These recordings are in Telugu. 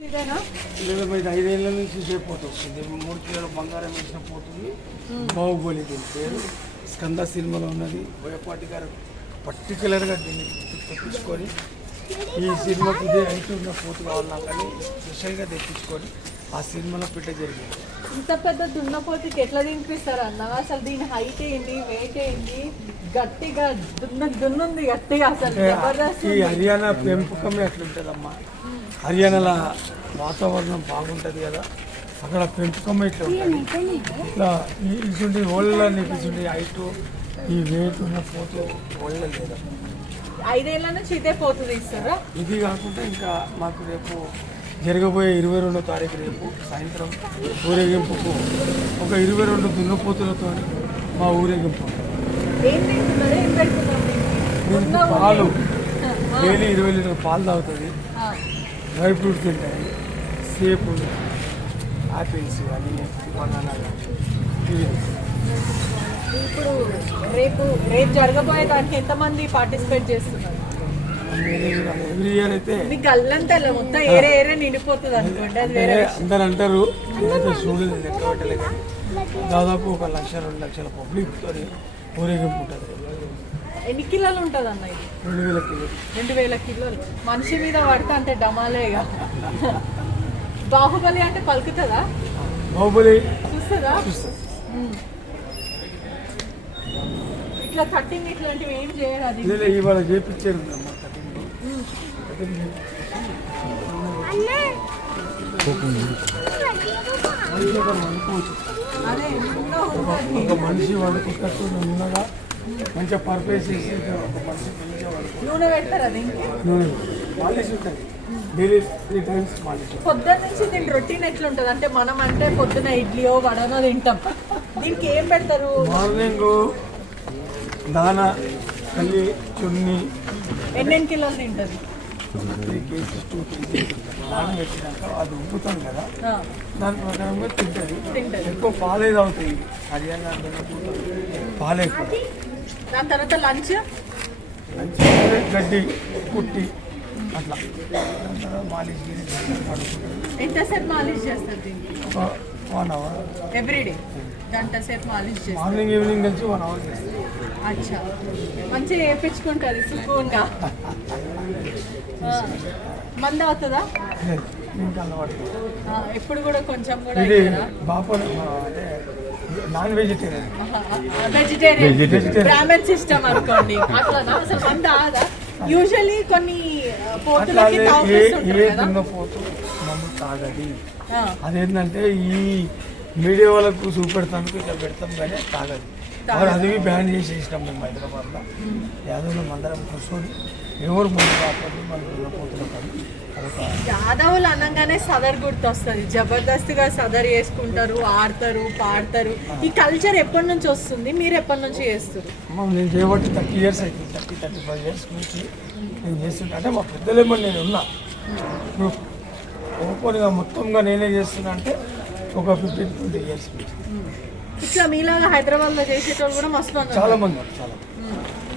లేదా ఇది 5 ఏళ్ళ నుంచి చేపోతుంది. 3 కిలోల బంగారం వేసిన పోతుంది. బాహుబలి దీని పేరు. స్కంద సినిమాలో ఉన్నది. బోయపాటి గారు పర్టికులర్గా దీన్ని తెప్పించుకొని ఈ సినిమాకి ఇదే హైట్ ఉన్న పోతు కావాలన్నా కానీ స్పెషల్గా తెప్పించుకొని ఆ సినిమాలో పెట్ట జరిగింది. ఇంత పెద్ద దున్నపోతుకి ఎట్లా తినిపిస్తారు అన్న? అసలు దీని హైట్ ఏంటి, వెయిట్ ఏంటి? గట్టిగా దున్నుంది గట్టిగా అసలు. ఈ హర్యానా పెంపకమే అట్లుంటుందమ్మా. హర్యానాలో వాతావరణం బాగుంటుంది కదా, అక్కడ పెంపకం ఇట్లా ఉంటుంది. ఇట్లా ఇటువంటి ఓళ్ళ ఇటువంటి హైట్ ఈ వెయిట్ ఉన్న పోతూ ఓళ్ళ లేదా 5 ఏళ్ళ నుంచి ఇదే పోతుంది ఇస్తారా? ఇది కాకుండా ఇంకా మాకు రేపు జరగబోయే 22వ తారీఖు రేపు సాయంత్రం ఊరేగింపుకు ఒక 22 దున్నపోతులతో మా ఊరేగింపు. పాలు డైలీ 20 లీటర్ పాలు తాగుతుంది. డ్రై ఫ్రూట్స్ తింటాయి, సేపులు, ఆపిల్స్ అన్నీ బనానాలు. ఇప్పుడు రేపు జరగబోయే దానికి ఎంతమంది పార్టిసిపేట్ చేస్తున్నారు? ఎవ్రీ ఇయర్ అయితే మీకు అల్లంతా మొత్తం ఏరే నిండిపోతుంది అనుకోండి. అది వేరే అందరు అంటారు. చూడలేదు, లెక్క పెట్టలేదు. దాదాపు 1 లక్ష 2 లక్షల పబ్లిక్ ఊరేగింపు ఉంటుంది. ఎన్ని కిలోలు ఉంటుంది అన్న? 2000 కిలోలు. 2000 కిలోలు మనిషి మీద పడితే అంటే డమాలేగా. బాహుబలి అంటే పలుకుతుందా? బాహుబలి చూస్తుందా? ఇట్లా కట్టింగ్ ఇట్లాంటివి ఏం చేయరు. అది ఇవాళ చేపించారు. ఒక మనిషి వండుకుంటూ ఉన్నగా మంచిగా పర్పేస్ చేసి ఒక మనిషి నూనె పెడతారు. అది మాలిష్ ఉంటుంది. Daily 3 times మాలిష్. పొద్దున్న నుంచి దీని రొటీన్ ఎట్లుంటుంది అంటే, మనం అంటే పొద్దున ఇడ్లీయో వడనో తింటాం. దీనికి ఏం పెడతారు? మార్నింగ్ దానా, కల్లి, చున్ని. ఎన్నెన్ని కిలోలు తింటుంది? 3 kgs 2 kgs నానబెట్టినాక అది ఉబ్బుతాం కదా, దాని ప్రకారంగా తింటుంది. ఎక్కువ పాలే తాగుతాయి. హర్యానా పాలే ఎక్కువ. దాని తర్వాత లంచ్ గడ్డి పుట్టి అట్లా. దాని తర్వాత మాలిష్ పడుకుంటుంది. ఎంతసేపు మాలిష్ చేస్తారు దీనికి? 1 hour ఎవ్రీడే గంట సేపు మాలిష్ చేస్తారు. మార్నింగ్ ఈవినింగ్ కలిసి 1 hour చేస్తారు. అచ్చా, మంచిగా వేయించుకుంటుంది సుకూన్గా. మంది అవుతుందా? ఎప్పుడు కూడా కొంచెం కూడా బాప అంటే non vegetarian. Vegetarian Brahmin system అనుకోండి. అట్లా అసలు మంది ఆదా? యూజువల్లీ కొన్ని పోతులకి పోతు మందు తాగది. అదేంటంటే ఈ మీడియా వాళ్ళకు చూపెడతానికి ఇట్లా పెడతాం కానీ తాగదు. అది బ్యాన్ చేసి ఇష్టం. మేము హైదరాబాద్లో యాదవ్లో అందరం కూర్చొని ఎవరు ముందు కాకపోతే మనకు పోతున్నాం. యాదవులు అనగానే సదర్ గుర్తొస్తుంది. జబర్దస్త్గా సదర్ చేసుకుంటారు, ఆడతారు, పాడతారు. ఈ కల్చర్ ఎప్పటి నుంచి వస్తుంది? మీరు ఎప్పటి నుంచి చేస్తారు? నేను చేయబట్టి 30 years అవుతుంది. 35 years నుంచి నేను చేస్తుంటా. అంటే మా పెద్దలేమో నేను ఉన్నా. ఓపెన్గా మొత్తంగా నేనే చేస్తున్నా అంటే ఒక 15-20 years నుంచి. ఇట్లా మీలాగా హైదరాబాద్లో చేసేటోళ్ళు కూడా మస్తు చాలా మంది. చాలా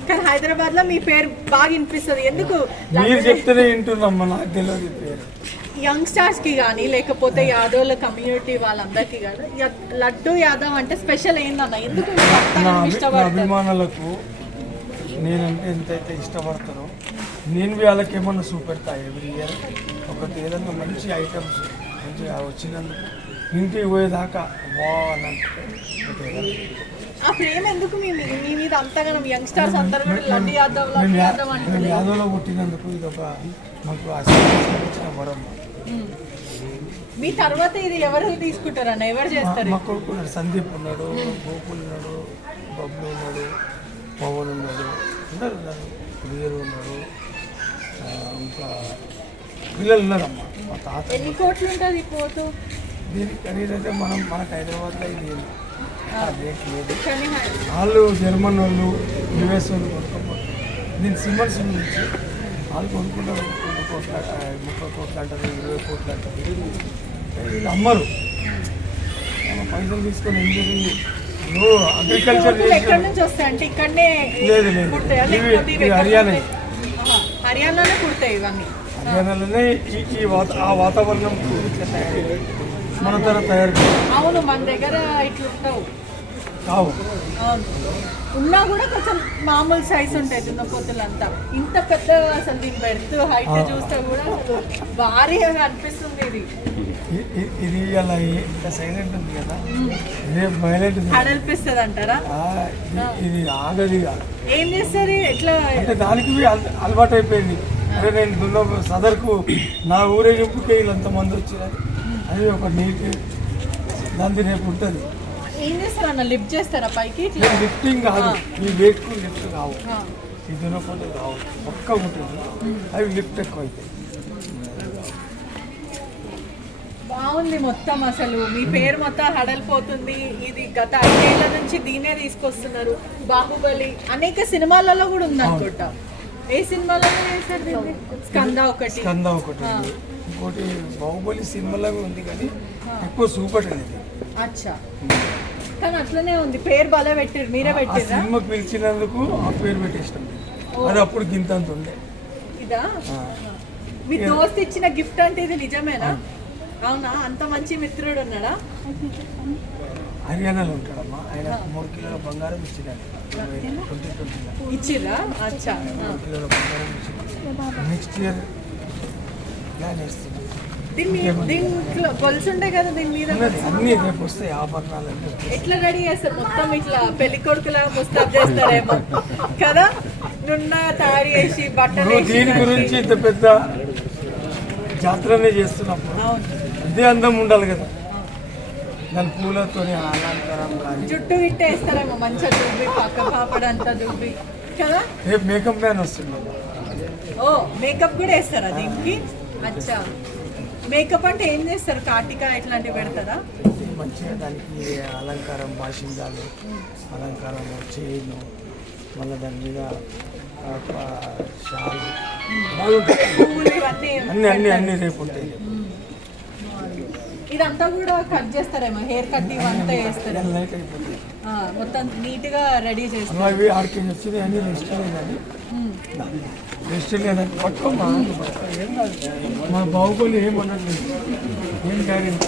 కానీ హైదరాబాద్లో మీ పేరు బాగా వినిపిస్తుంది. ఎందుకు? మీరు చెప్తేనే వింటున్నామ్మా, నాకు తెలియదు పేరు. యంగ్స్టర్స్కి కానీ లేకపోతే యాదవ్ల కమ్యూనిటీ వాళ్ళందరికీ కానీ లడ్డు యాదవ్ అంటే స్పెషల్ ఏందన్న? ఎందుకు అభిమానులకు నేనంటే ఎంతైతే ఇష్టపడతానో నేను వాళ్ళకి ఏమన్నా చూపెడతా. ఎవ్రీ ఇయర్ ఒకటి ఏదన్నా మంచి ఐటమ్స్ మంచిగా వచ్చినందుకు ఇంటికి పోయేదాకా బాగుందంటే. ఆ ప్రేమ ఎందుకు మీ మీద అంతగానో? యంగ్స్టర్స్ అందరూ కూడా లడ్డు యాదవ్ అంటే యాదవ్లో పుట్టినందుకు ఇది ఒక మాకు ఆశీర్వదించిన వరం. మీ తర్వాత ఇది ఎవరు తీసుకుంటారన్న? ఎవరు చేస్తారు? మా కొడుకు ఉన్నాడు, సందీప్ ఉన్నాడు, గోకుల్ ఉన్నాడు, బబ్లు ఉన్నాడు, పవన్ ఉన్నాడు, అందరు ఉన్నారు, వీరు ఉన్నాడు, ఇంకా పిల్లలు ఉన్నారమ్మా. మా తాత. ఎన్ని కోట్లు ఉంటుంది ఈ పోతు? దీనికి ఖరీదైతే మనకు హైదరాబాద్లో ఇది రేట్ లేదు. వాళ్ళు జర్మన్ వాళ్ళు, యుఎస్ వాళ్ళు కొనుక్కోపోతారు. దీని సిమెంట్స్ నుంచి వాళ్ళు కొనుక్కుంటారు. 2 కోట్ల 30 కోట్లు అంటారు, 20 కోట్లు అంటారు. వీళ్ళు అమ్మరు. పైసలు తీసుకొని ఏం చేసింది? అగ్రికల్చర్ లేదు లేదు, హర్యానా. హర్యానాలో పుడతాయి ఇవన్నీ. హర్యానాలోనే ఆ వాతావరణం ఇట్లా తయారు మన తర తయారు అవును, మన దగ్గర ఇట్లుంటావు. కావు. అవును, ఉన్నా కూడా కొంచెం మామూలు సైజ్ ఉంటాయి దున్నపోతులంతా. ఇంత పెద్ద అసలు దీని బెర్త్ హైట్ చూస్తే కూడా అసలు భారీగా అనిపిస్తుంది. ఇది అలా ఇంత సైలెంట్ ఉంది కదా, ఇదే వైలెంట్ అనిపిస్తుంది అంటారా? ఇది ఆగది. ఏం చేస్తారు ఎట్లా అంటే దానికి అలవాటు అయిపోయింది. అరే నేను దున్న సదర్కు నా ఊరేగింపుకి వీళ్ళంత మంది వచ్చినారు, అది ఒక నీటి దాని రేపు ఉంటుంది. ఏం చేస్తారు అన్న, లిఫ్ట్ చేస్తారా పైకి? లిఫ్టింగ్ కాదు, ఈ వెయిట్కు లిఫ్ట్ కావు, ఈ దున్నపోతే కావు, ఒక్క ఉంటుంది. అవి లిఫ్ట్ ఎక్కువ అవుతాయి. బాగుంది మొత్తం. అసలు మీ పేరు మొత్తం హడలిపోతుంది. ఇది గత 5 ఏళ్ల నుంచి దీనే తీసుకొస్తున్నారు. బాహుబలి అనేక సినిమాలలో కూడా ఉంది అనుకుంటా. ఏ సినిమాలలో చేశారు దీన్ని? స్కంద ఒకటి ఉంది. ఇంకోటి బాహుబలి సినిమాలో ఉంది కానీ ఎక్కువ సూపర్ అనేది. అచ్చా, కానీ అట్లనే ఉంది. పేరు బాగా పెట్టారు, మీరే పెట్టారా? సినిమా పిలిచినందుకు ఆ పేరు పెట్టేసినాం. అది అప్పుడు గింతంత ఉండే. ఇదా మీ దోస్త్ ఇచ్చిన గిఫ్ట్ అంటే ఇది నిజమేనా? అవునా? అంత మంచి మిత్రుడు ఉన్నాడా? హర్యానాలో ఉంటాడమ్మా. ఆయన 3 కిలోల బంగారం ఇచ్చినాడు. 2020 ఇచ్చిరా? అచ్చా, 3 కిలోల బంగారం ఇచ్చింది. నెక్స్ట్ ఇయర్ ప్లాన్ చేస్తుంది. దీంట్లో గొలుసు ఉండే కదా దీని మీద. అన్ని రేపు వస్తాయి ఆభరణాలు. ఎట్లా రెడీ చేస్తారు? మొత్తం ఇట్లా పెళ్లి కొడుకులా ముస్తాబ్ చేస్తారేమో కదా, నున్న తయారు చేసి బట్టలు. దీని గురించి ఇంత పెద్ద జాతరనే చేస్తున్నప్పుడు ఇదే అందం ఉండాలి కదా, దాని పూలతో అలంకారం కానీ. జుట్టు ఇట్టేస్తారేమో మంచిగా దుబ్బి, పక్క పాపడంతా దుబ్బి కదా. రేపు మేకప్ మ్యాన్ వస్తుంది. ఓ, మేకప్ కూడా వేస్తారా దీనికి? అచ్చా, మేకప్ అంటే ఏం చేస్తారు? కాటిక ఇట్లాంటివి పెడతారా? మంచిగా దానికి అలంకారం, బాషింగాలు అలంకారం, చైను, మళ్ళీ దాని మీద షాలు అన్ని రేపు ఉంటాయి. ఇదంతా కూడా కట్ చేస్తారేమో, హెయిర్ కట్ ఇవంతా చేస్తారు. లైట్ అయిపోతుంది, మొత్తం నీట్ గా రెడీ చేస్తారు. అవి 6 కేజీ వచ్చింది అన్ని రెస్ట్ లేదని పట్టుకోమా. మా బాహుబలి ఏమన్నట్లేదు, ఏం గ్యారెంటీ.